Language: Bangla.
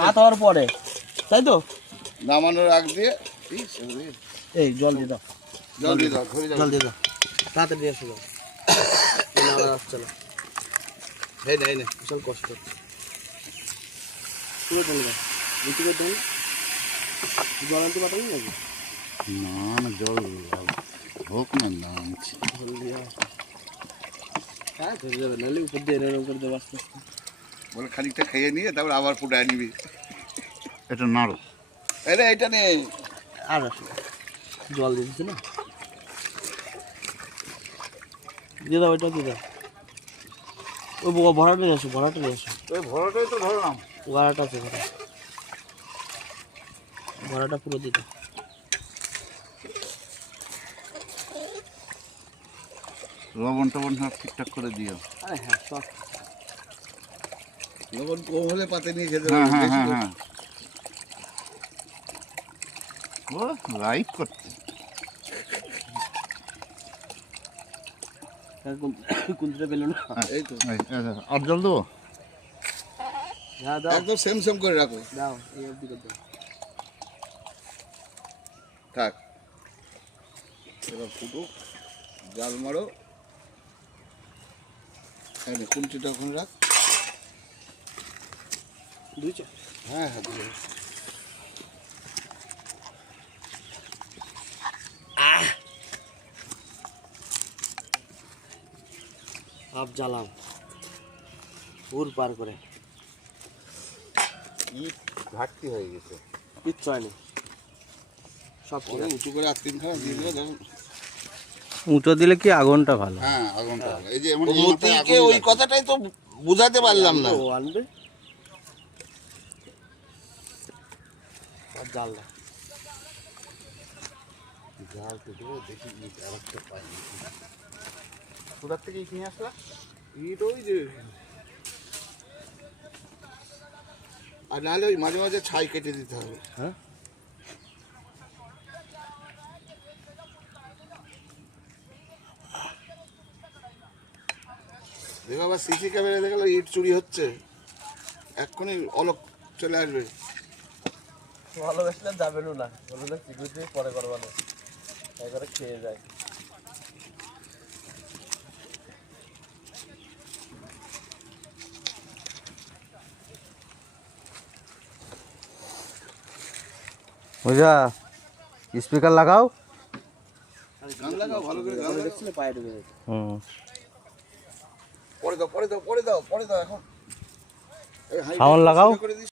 ভাত হওয়ার পরে, তাই তো? নামানোর আগ দিয়ে এই জল দিয়ে দাও, জল দিয়ে দাও, জল দিয়ে দাও, তাড়াতাড়ি দিয়ে এসো। আবার আসছে না, এই না বিশাল কষ্ট। পুরো চলে যাও, বেশি করে দেন। জল আনতে পাঠাবি নাকি? না জল হোক না নামছি। জল দিয়ে হ্যাঁ ধরে যাবে, নাহলে উপর দিয়ে এরকম করে দেবো আস্তে আস্তে। বলে খানিকটা খেয়ে নিয়ে তারপর আবার ফুটায় নিবি। এটা নাড়ো, এটা নেই আর জল দিয়ে দিচ্ছি না, দিয়ে দাও, ওইটা দিয়ে দাও। ওই ভরাটা নিয়ে আসো, ভরাটা নিয়ে আসো। ওই ভরাটাই তো ধরলাম, ভরাটা আছে, ভরাটা পুরো দিয়ে দাও। লবণ টবণ সব ঠিকঠাক করে দিও। আরে হ্যাঁ, সব লবণ কম হলে পাতে নিয়ে খেতে হ্যাঁ। ও লাইক করতে কুঞ্চিটা পেলো না। এই তো আর জল দেবো, হ্যাঁ দাও, একদম সেম করে রাখো। দাও এই অবধি করে দাও। থাক, এবার ফুটুক, জাল মারো। কুঞ্চিটা ওখানে রাখ। বুঝছো? হ্যাঁ দিয়ে আপ জ্বালাম পুর পার করে। ইট ঘাটতি হয়ে গেছে, কিচ্ছু হয়নি, সব উঁচু করে আর তিনখানা দিয়ে দিলে দেখুন। উঁচু দিলে কি আগুনটা ভালো? হ্যাঁ আগুনটা ভালো। এই যে এমন ওই কথাটাই তো বুঝাতে পারলাম না। ও আনবে আর জাল দাও, জাল তো দেবো, দেখি ইট আর একটা পাই। সুরাত থেকে ইট নিয়ে আসলা? ইট ওই যে, আর নাহলে ওই মাঝে মাঝে ছাই কেটে দিতে হবে। হ্যাঁ দেখো আবার সিসি ক্যামেরা দেখলো ইট চুরি হচ্ছে, এক্ষুনি অলক চলে আসবে। ভালোবাসলে যাবেন না, বললে সিকিউরিটি পরে করবো না, তাই করে খেয়ে যায়। বুঝা স্পিকার লাগাও, গান লাগাও ভালো করে, গান দেখছিলে পায়ে ঢুকে যেত। পরে দাও এখন সাউন্ড লাগাও।